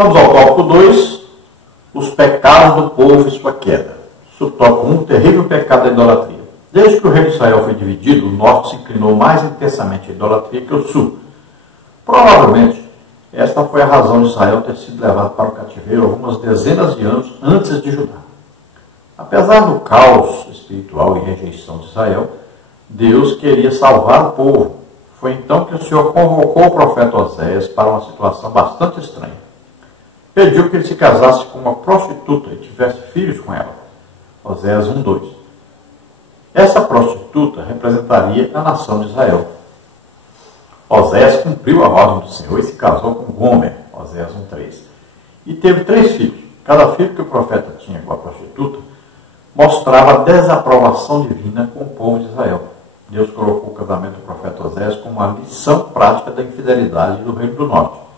Vamos ao tópico 2, os pecados do povo e sua queda. Subtópico 1, terrível pecado da idolatria. Desde que o reino de Israel foi dividido, o norte se inclinou mais intensamente à idolatria que o sul. Provavelmente, esta foi a razão de Israel ter sido levado para o cativeiro algumas dezenas de anos antes de Judá. Apesar do caos espiritual e rejeição de Israel, Deus queria salvar o povo. Foi então que o Senhor convocou o profeta Oséias para uma situação bastante estranha. Pediu que ele se casasse com uma prostituta e tivesse filhos com ela. Oséias 1:2. Essa prostituta representaria a nação de Israel. Oséias cumpriu a ordem do Senhor e se casou com Gomer, Oséias 1:3. E teve 3 filhos. Cada filho que o profeta tinha com a prostituta mostrava a desaprovação divina com o povo de Israel. Deus colocou o casamento do profeta Oséias como uma lição prática da infidelidade do reino do norte.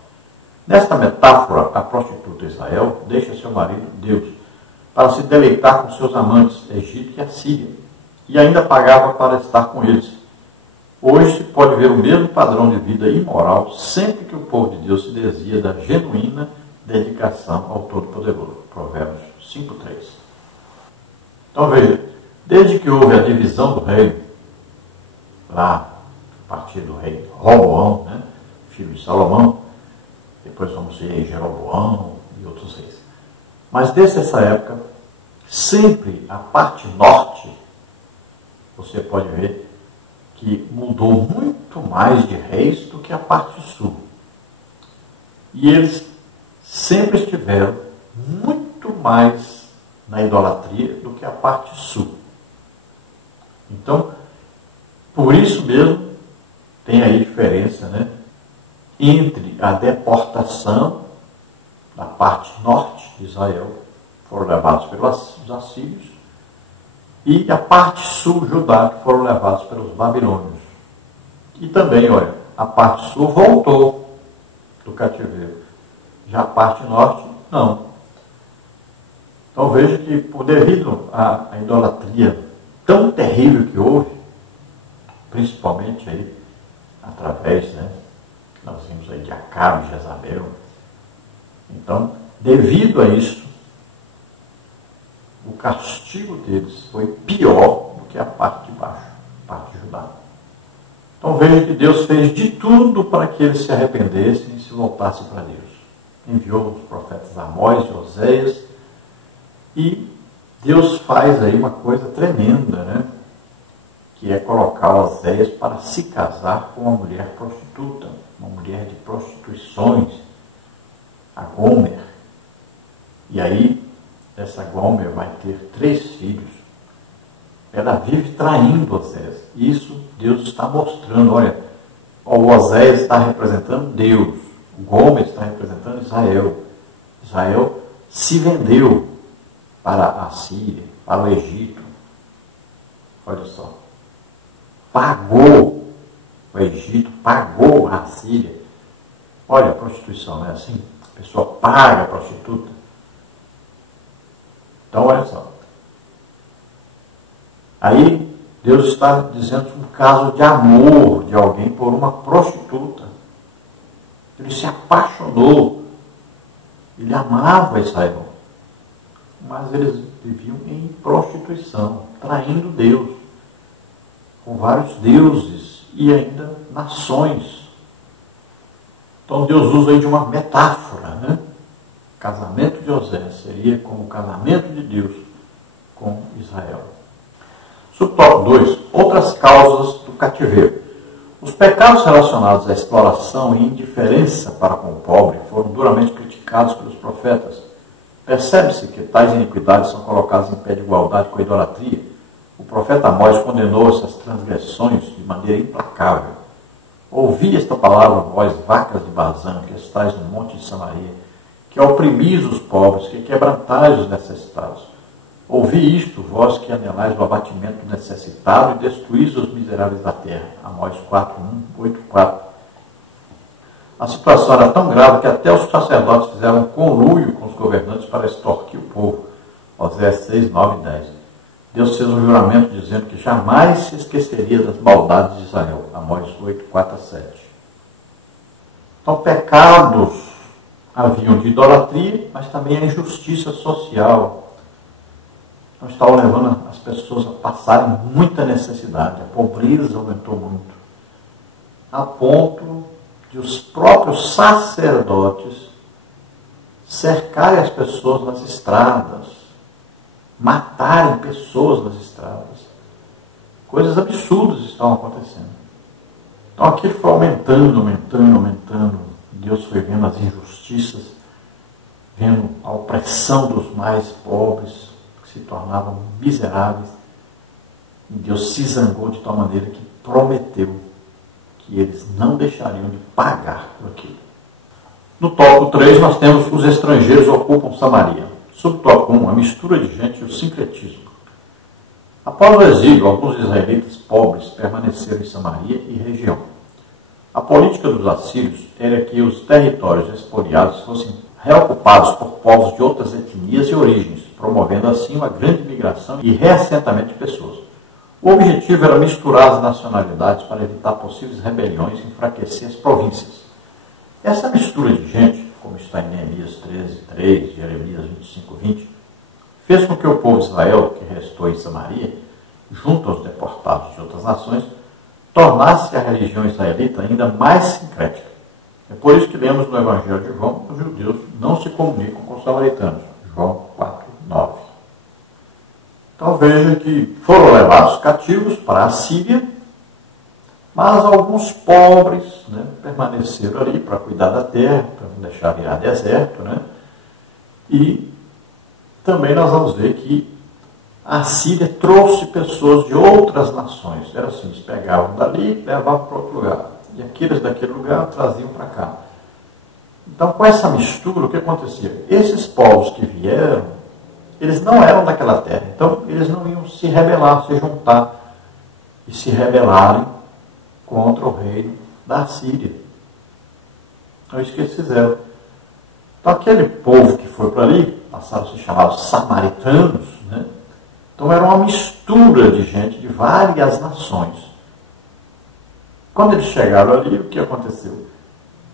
Nesta metáfora, a prostituta Israel deixa seu marido, Deus, para se deleitar com seus amantes, Egito e Assíria, e ainda pagava para estar com eles. Hoje se pode ver o mesmo padrão de vida imoral sempre que o povo de Deus se desvia da genuína dedicação ao Todo-Poderoso. Provérbios 5:3. Então veja, desde que houve a divisão do reino, lá a partir do rei Roboão, filho de Salomão, depois vamos ver Jeroboão e outros reis. Mas desde essa época, sempre a parte norte, você pode ver que mudou muito mais de reis do que a parte sul. E eles sempre estiveram muito mais na idolatria do que a parte sul. Então, por isso mesmo, tem aí diferença, entre a deportação da parte norte de Israel, foram levados pelos assírios, e a parte sul, Judá, que foram levados pelos babilônios. E também, olha, a parte sul voltou do cativeiro, já a parte norte, não. Então veja que, devido à idolatria tão terrível que houve, principalmente aí, através, nós vimos aí de Acabe e Jezabel. Então, devido a isso, o castigo deles foi pior do que a parte de baixo, a parte de Judá. Então veja que Deus fez de tudo para que eles se arrependessem e se voltassem para Deus. Enviou os profetas Amós e Oséias, e Deus faz aí uma coisa tremenda, que é colocar Oséias para se casar com uma mulher prostituta, uma mulher de prostituições, a Gomer. E aí, essa Gomer vai ter 3 filhos. Ela vive traindo Oséias. Isso Deus está mostrando. Olha, o Oséias está representando Deus. O Gomer está representando Israel. Israel se vendeu para a Síria, para o Egito. Olha só. Pagou o Egito, pagou a Síria. Olha a prostituição, não é assim? A pessoa paga a prostituta. Então, olha só. Aí, Deus está dizendo um caso de amor de alguém por uma prostituta. Ele se apaixonou. Ele amava Israel. Mas eles viviam em prostituição, traindo Deus, com vários deuses e ainda nações. Então Deus usa aí de uma metáfora, O casamento de Oséias seria como o casamento de Deus com Israel. Subtópico 2. Outras causas do cativeiro. Os pecados relacionados à exploração e indiferença para com o pobre foram duramente criticados pelos profetas. Percebe-se que tais iniquidades são colocadas em pé de igualdade com a idolatria. O profeta Amós condenou essas transgressões de maneira implacável. Ouvi esta palavra, vós, vacas de Bazã, que estáis no monte de Samaria, que oprimis os pobres, que quebrantais os necessitados. Ouvi isto, vós que anelais o abatimento do necessitado e destruís os miseráveis da terra. Amós 4:1-8:4. A situação era tão grave que até os sacerdotes fizeram um conluio com os governantes para extorquir o povo. Oséias 6:9-10. Deus fez um juramento dizendo que jamais se esqueceria das maldades de Israel. Amós 8:4-7. Então, pecados haviam de idolatria, mas também a injustiça social. Então estava levando as pessoas a passarem muita necessidade, a pobreza aumentou muito, a ponto de os próprios sacerdotes cercarem as pessoas nas estradas, matarem pessoas nas estradas. Coisas absurdas estavam acontecendo. Então aquilo foi aumentando. Deus foi vendo as injustiças, vendo a opressão dos mais pobres, que se tornavam miseráveis. E Deus se zangou de tal maneira que prometeu que eles não deixariam de pagar por aquilo. No tópico 3, nós temos os estrangeiros ocupam Samaria. Subtópico 1, a mistura de gente e o sincretismo. Após o exílio, alguns israelitas pobres permaneceram em Samaria e região. A política dos assírios era que os territórios expoliados fossem reocupados por povos de outras etnias e origens, promovendo assim uma grande migração e reassentamento de pessoas. O objetivo era misturar as nacionalidades para evitar possíveis rebeliões e enfraquecer as províncias. Essa mistura de gente, como está em Neemias 13:3, Jeremias 25:20, fez com que o povo de Israel, que restou em Samaria, junto aos deportados de outras nações, tornasse a religião israelita ainda mais sincrética. É por isso que lemos no Evangelho de João que os judeus não se comunicam com os samaritanos. João 4:9. Então veja que foram levados cativos para a Síria, mas alguns pobres, permaneceram ali para cuidar da terra, para não deixar virar deserto. E também nós vamos ver que a Síria trouxe pessoas de outras nações. Era assim, eles pegavam dali e levavam para outro lugar. E aqueles daquele lugar traziam para cá. Então, com essa mistura, o que acontecia? Esses povos que vieram, eles não eram daquela terra. Então, eles não iam se rebelar, se juntar e se rebelarem contra o reino da Síria. Então, isso que eles fizeram. Então, aquele povo que foi para ali, passaram a se chamar os samaritanos, Então era uma mistura de gente de várias nações. Quando eles chegaram ali, o que aconteceu?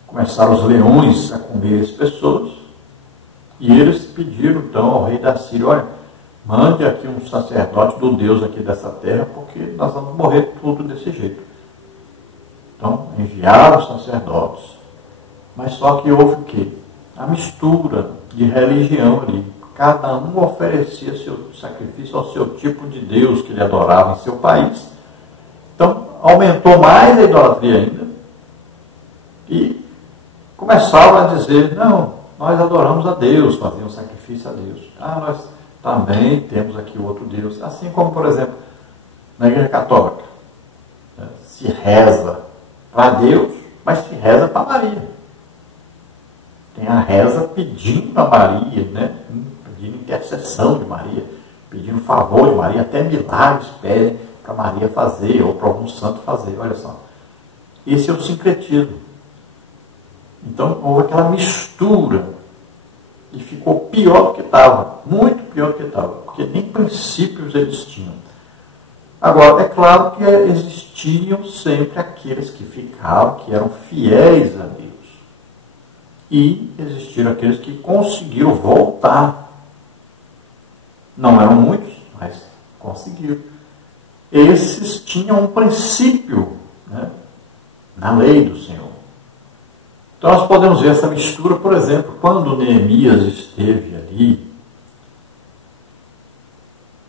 Começaram os leões a comer as pessoas, e eles pediram então ao rei da Síria: olha, mande aqui um sacerdote do Deus aqui dessa terra, porque nós vamos morrer tudo desse jeito. Então enviaram os sacerdotes, mas só que houve o quê? A mistura de religião ali. Cada um oferecia seu sacrifício ao seu tipo de Deus que ele adorava em seu país. Então, aumentou mais a idolatria ainda. E começavam a dizer: não, nós adoramos a Deus, fazíamos sacrifício a Deus. Nós também temos aqui o outro Deus. Assim como, por exemplo, na Igreja Católica, se reza para Deus, mas se reza para Maria. Tem a reza pedindo a Maria, pedindo intercessão de Maria, pedindo favor de Maria, até milagres pedem para Maria fazer, ou para algum santo fazer. Olha só, esse é o sincretismo. Então houve aquela mistura e ficou pior do que estava, muito pior do que estava, porque nem princípios eles tinham. Agora, é claro que existiam sempre aqueles que ficavam, que eram fiéis a Deus, e existiram aqueles que conseguiram voltar. Não eram muitos, mas conseguiram. Esses tinham um princípio, na lei do Senhor. Então nós podemos ver essa mistura, por exemplo, quando Neemias esteve ali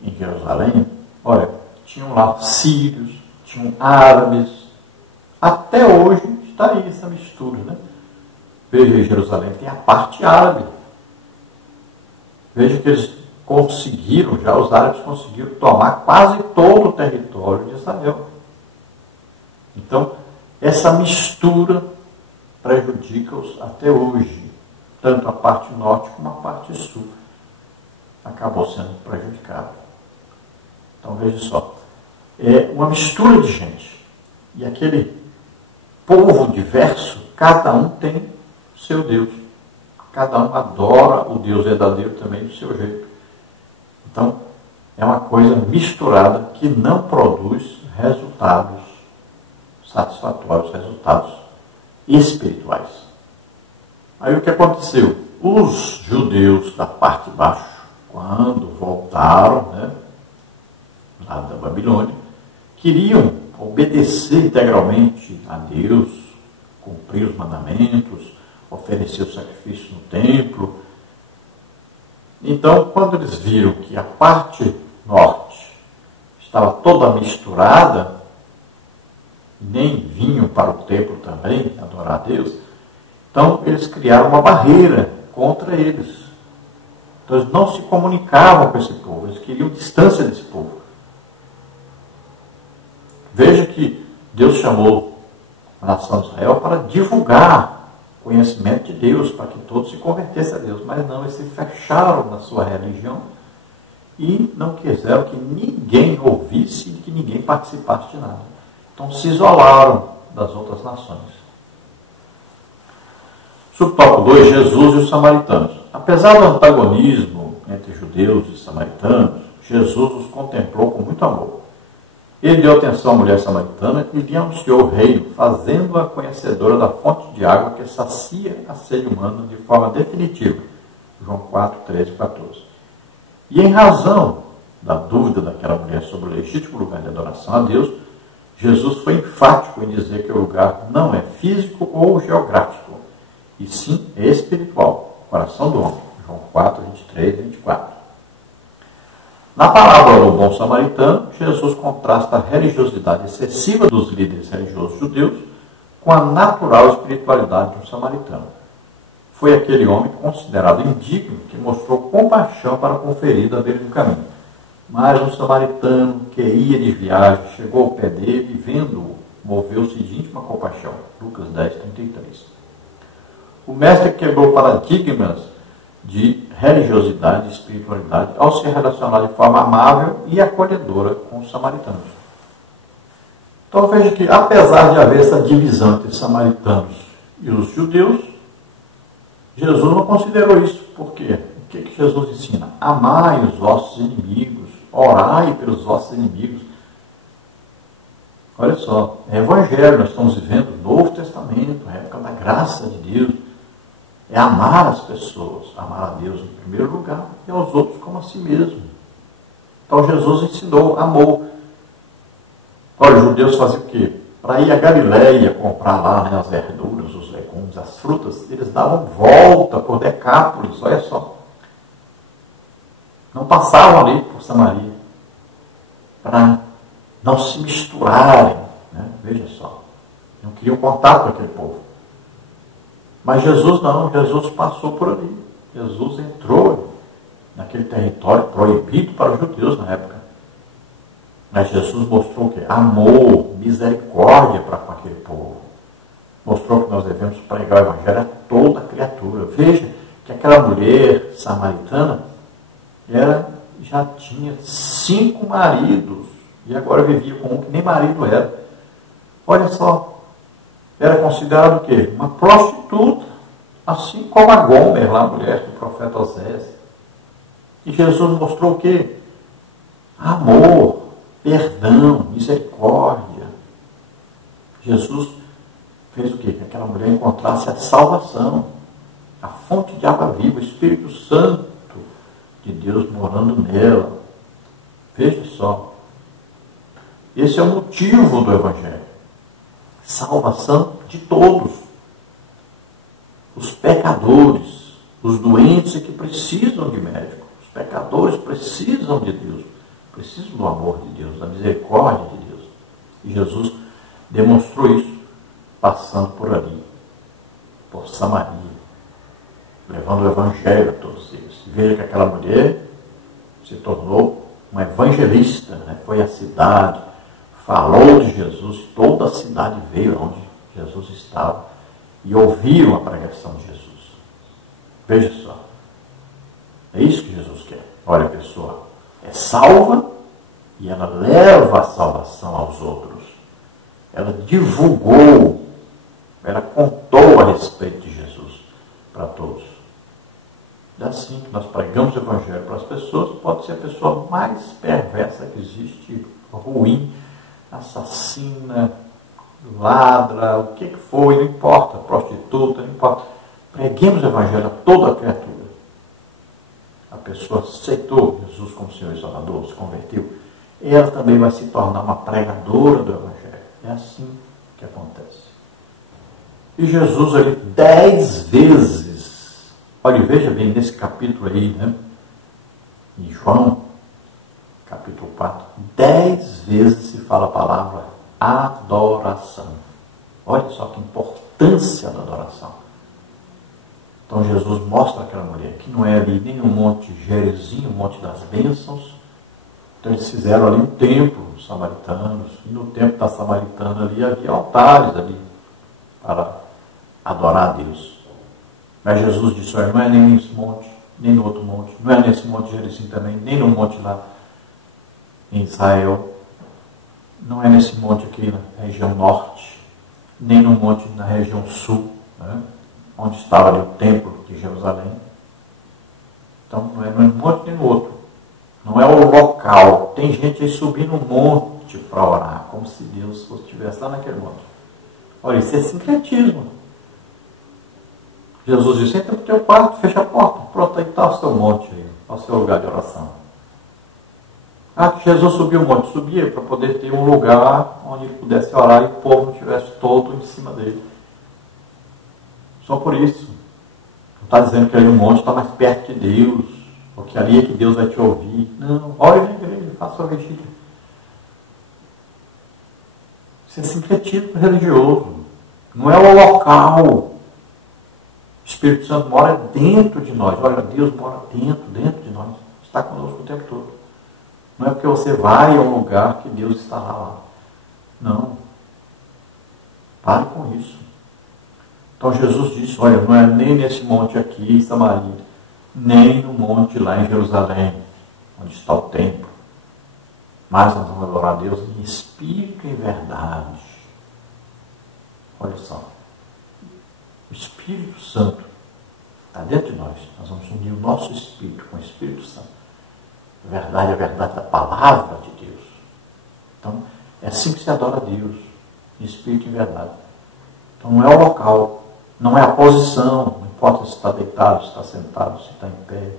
em Jerusalém. Olha, tinham lá sírios, tinham árabes. Até hoje está aí essa mistura. Veja, em Jerusalém tem a parte árabe. Veja que eles conseguiram, já os árabes conseguiram tomar quase todo o território de Israel. Então, essa mistura prejudica-os até hoje. Tanto a parte norte como a parte sul acabou sendo prejudicada. Então, veja só. É uma mistura de gente. E aquele povo diverso, cada um tem o seu Deus. Cada um adora o Deus verdadeiro também do seu jeito. Então, é uma coisa misturada que não produz resultados satisfatórios, resultados espirituais. Aí o que aconteceu? Os judeus da parte de baixo, quando voltaram, né, lá da Babilônia, queriam obedecer integralmente a Deus, cumprir os mandamentos, oferecer os sacrifícios no templo. Então, quando eles viram que a parte norte estava toda misturada, nem vinham para o templo também adorar a Deus, então eles criaram uma barreira contra eles. Então eles não se comunicavam com esse povo, eles queriam distância desse povo. Veja que Deus chamou a nação de Israel para divulgar o conhecimento de Deus, para que todos se convertessem a Deus. Mas não, eles se fecharam na sua religião e não quiseram que ninguém ouvisse e que ninguém participasse de nada. Então se isolaram das outras nações. Subtópico 2, Jesus e os samaritanos. Apesar do antagonismo entre judeus e samaritanos, Jesus os contemplou com muito amor. Ele deu atenção à mulher samaritana e lhe anunciou o reino, fazendo-a conhecedora da fonte de água que sacia a sede humana de forma definitiva. João 4, 13 e 14. E em razão da dúvida daquela mulher sobre o legítimo lugar de adoração a Deus, Jesus foi enfático em dizer que o lugar não é físico ou geográfico, e sim é espiritual, o coração do homem. João 4, 23 e 24. Na parábola do bom samaritano, Jesus contrasta a religiosidade excessiva dos líderes religiosos judeus com a natural espiritualidade de um samaritano. Foi aquele homem considerado indigno que mostrou compaixão para com o ferido à beira do caminho. Mas um samaritano que ia de viagem chegou ao pé dele e, vendo-o, moveu-se de íntima compaixão. Lucas 10, 33. O mestre quebrou paradigmas de religiosidade e espiritualidade ao se relacionar de forma amável e acolhedora com os samaritanos. Então veja que, apesar de haver essa divisão entre os samaritanos e os judeus, Jesus não considerou isso. Por quê? O que Jesus ensina? Amai os vossos inimigos, orai pelos vossos inimigos. Olha só, é Evangelho, nós estamos vivendo o Novo Testamento, a época da graça de Deus. É amar as pessoas, amar a Deus em primeiro lugar e aos outros como a si mesmo. Então Jesus ensinou amor. Olha, os judeus faziam o quê? Para ir a Galileia comprar lá, né, as verduras, os legumes, as frutas, eles davam volta por Decápolis, olha só. Não passavam ali por Samaria, para não se misturarem, né? Veja só. Não queriam contato com aquele povo. Mas Jesus não, Jesus passou por ali. Jesus entrou naquele território proibido para os judeus na época. Mas Jesus mostrou o quê? Amor, misericórdia para com aquele povo. Mostrou que nós devemos pregar o Evangelho a toda criatura. Veja que aquela mulher samaritana, ela já tinha 5 maridos e agora vivia com um que nem marido era. Olha só. Era considerado o quê? Uma prostituta, assim como a Gomer, lá a mulher do profeta Osés. E Jesus mostrou o quê? Amor, perdão, misericórdia. Jesus fez o quê? Que aquela mulher encontrasse a salvação, a fonte de água viva, o Espírito Santo de Deus morando nela. Veja só. Esse é o motivo do Evangelho. Salvação de todos. Os pecadores, os doentes que precisam de médico. Os pecadores precisam de Deus, precisam do amor de Deus, da misericórdia de Deus. E Jesus demonstrou isso, passando por ali, por Samaria, levando o Evangelho a todos eles. Veja que aquela mulher se tornou uma evangelista, né? Foi à cidade, falou de Jesus, toda a cidade veio onde Jesus estava e ouviram a pregação de Jesus. Veja só. É isso que Jesus quer. Olha, a pessoa é salva e ela leva a salvação aos outros. Ela divulgou, ela contou a respeito de Jesus para todos. É assim que nós pregamos o Evangelho para as pessoas. Pode ser a pessoa mais perversa que existe, ruim, assassina, ladra, o que foi, não importa, prostituta, não importa. Preguemos o Evangelho a toda a criatura. A pessoa aceitou Jesus como Senhor e Salvador, se converteu, ela também vai se tornar uma pregadora do Evangelho. É assim que acontece. E Jesus ali 10 vezes, olha, veja bem nesse capítulo aí, né? Em João, capítulo 4, 10 vezes se fala a palavra adoração. Olha só que importância da adoração. Então Jesus mostra àquela mulher que não é ali nem um monte Gerizim, um monte das bênçãos. Então eles fizeram ali um templo, os samaritanos, e no templo da samaritana ali havia altares ali para adorar a Deus. Mas Jesus disse, olha, não é nem nesse monte, nem no outro monte, não é nesse monte Gerizim também, nem no monte lá em Israel, não é nesse monte aqui na região norte, nem no monte na região sul, né, onde estava ali o templo de Jerusalém. Então não é no monte nem no outro. Não é o local. Tem gente aí subindo um monte para orar, como se Deus estivesse lá naquele monte. Olha, isso é sincretismo. Jesus disse, entra no teu quarto, fecha a porta, pronto, aí está o seu monte aí, o seu lugar de oração. Ah, que Jesus subiu o monte, subia para poder ter um lugar onde ele pudesse orar e o povo não estivesse todo em cima dele. Só por isso. Não está dizendo que ali o monte está mais perto de Deus, ou que ali é que Deus vai te ouvir. Não, ore na igreja, faça a vigília. Isso é sincretismo religioso. Não é o local. O Espírito Santo mora dentro de nós. Olha, Deus mora dentro de nós. Está conosco o tempo todo. Não é porque você vai a um lugar que Deus estará lá. Não. Pare com isso. Então Jesus disse, olha, não é nem nesse monte aqui em Samaria, nem no monte lá em Jerusalém, onde está o templo. Mas nós vamos adorar a Deus em espírito e em verdade. Olha só. O Espírito Santo está dentro de nós. Nós vamos unir o nosso espírito com o Espírito Santo. A verdade é a verdade da palavra de Deus. Então, é assim que se adora a Deus, em espírito e em verdade. Então, não é o local, não é a posição, não importa se está deitado, se está sentado, se está em pé,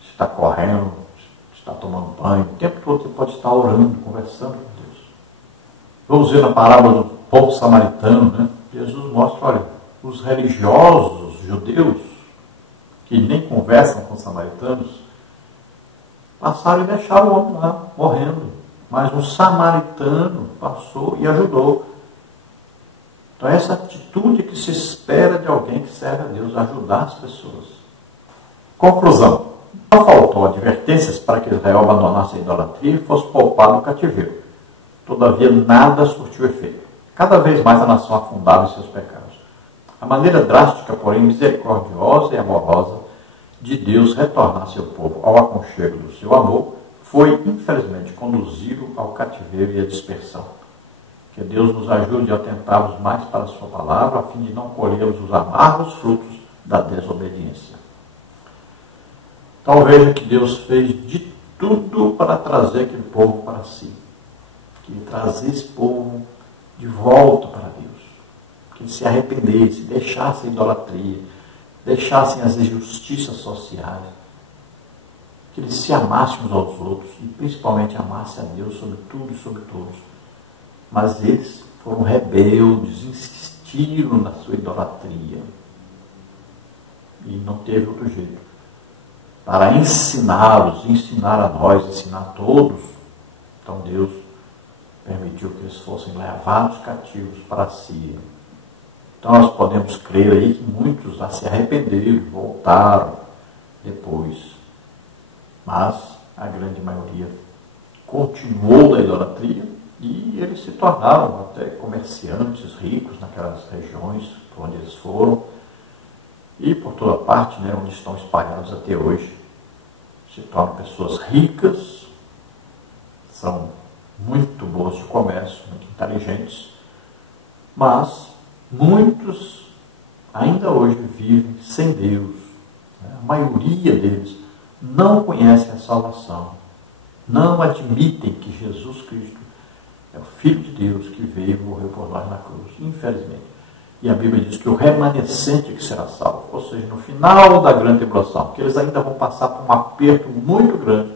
se está correndo, se está tomando banho. O tempo todo você pode estar orando, conversando com Deus. Vamos ver na parábola do povo samaritano, né? Jesus mostra, olha, os religiosos judeus, que nem conversam com os samaritanos, passaram e deixaram o homem lá, morrendo. Mas um samaritano passou e ajudou. Então, essa atitude que se espera de alguém que serve a Deus, ajudar as pessoas. Conclusão. Não faltou advertências para que Israel abandonasse a idolatria e fosse poupado do cativeiro. Todavia, nada surtiu efeito. Cada vez mais a nação afundava em seus pecados. A maneira drástica, porém misericordiosa e amorosa, de Deus retornar seu povo ao aconchego do seu amor, foi, infelizmente, conduzi-lo ao cativeiro e à dispersão. Que Deus nos ajude a atentarmos mais para a sua palavra, a fim de não colhermos os amargos frutos da desobediência. Então veja que Deus fez de tudo para trazer aquele povo para si. Que ele trazer esse povo de volta para Deus. Que ele se arrependesse, deixasse a idolatria, deixassem as injustiças sociais, que eles se amassem uns aos outros e principalmente amassem a Deus sobre tudo e sobre todos. Mas eles foram rebeldes, insistiram na sua idolatria e não teve outro jeito. Para ensiná-los, ensinar a nós, ensinar a todos, então Deus permitiu que eles fossem levados cativos para a Síria. Então nós podemos crer aí que muitos já se arrependeram, voltaram depois. Mas a grande maioria continuou da idolatria e eles se tornaram até comerciantes ricos naquelas regiões por onde eles foram. E por toda parte, né, onde estão espalhados até hoje, se tornam pessoas ricas, são muito boas de comércio, muito inteligentes, mas muitos ainda hoje vivem sem Deus. A maioria deles não conhecem a salvação, não admitem que Jesus Cristo é o Filho de Deus que veio e morreu por nós na cruz, infelizmente. E a Bíblia diz que o remanescente que será salvo, ou seja, no final da grande tribulação, que eles ainda vão passar por um aperto muito grande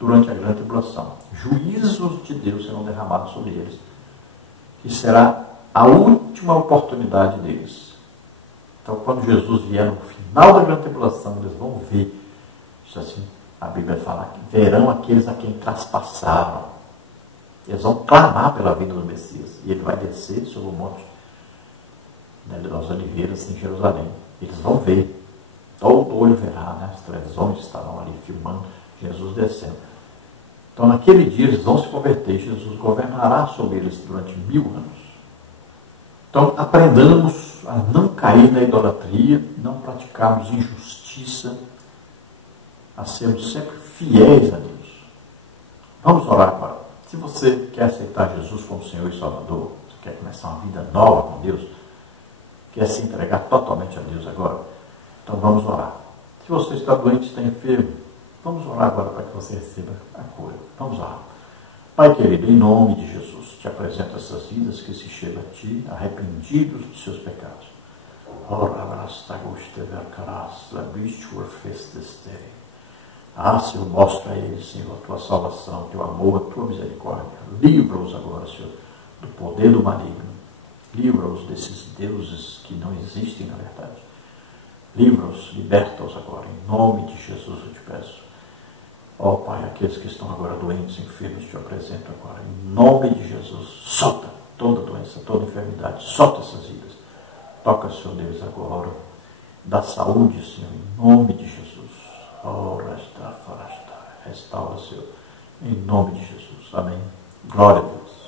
durante a grande tribulação. Juízos de Deus serão derramados sobre eles, que será a última oportunidade deles. Então, quando Jesus vier no final da grande tribulação, eles vão ver, isso assim, a Bíblia fala que verão aqueles a quem traspassaram. Eles vão clamar pela vinda do Messias, e ele vai descer sobre o monte das Oliveiras em Jerusalém. Eles vão ver, todo olho verá, né? As televisões estarão ali filmando Jesus descendo. Então, naquele dia, eles vão se converter. Jesus governará sobre eles durante 1000 anos. Então, aprendamos a não cair na idolatria, não praticarmos injustiça, a sermos sempre fiéis a Deus. Vamos orar agora. Se você quer aceitar Jesus como Senhor e Salvador, você quer começar uma vida nova com Deus, quer se entregar totalmente a Deus agora, então vamos orar. Se você está doente, está enfermo, vamos orar agora para que você receba a cura. Vamos orar. Pai querido, em nome de Jesus, te apresento essas vidas que se chegam a ti, arrependidos dos seus pecados. Senhor, mostra a eles, Senhor, a tua salvação, teu amor, a tua misericórdia. Livra-os agora, Senhor, do poder do maligno. Livra-os desses deuses que não existem na verdade. Livra-os, liberta-os agora, em nome de Jesus eu te peço. Ó Pai, aqueles que estão agora doentes, enfermos, te apresento agora, em nome de Jesus. Solta toda doença, toda enfermidade, solta essas vidas. Toca, Senhor Deus, agora. Dá saúde, Senhor, em nome de Jesus. Restaura, Senhor, em nome de Jesus. Amém. Glória a Deus.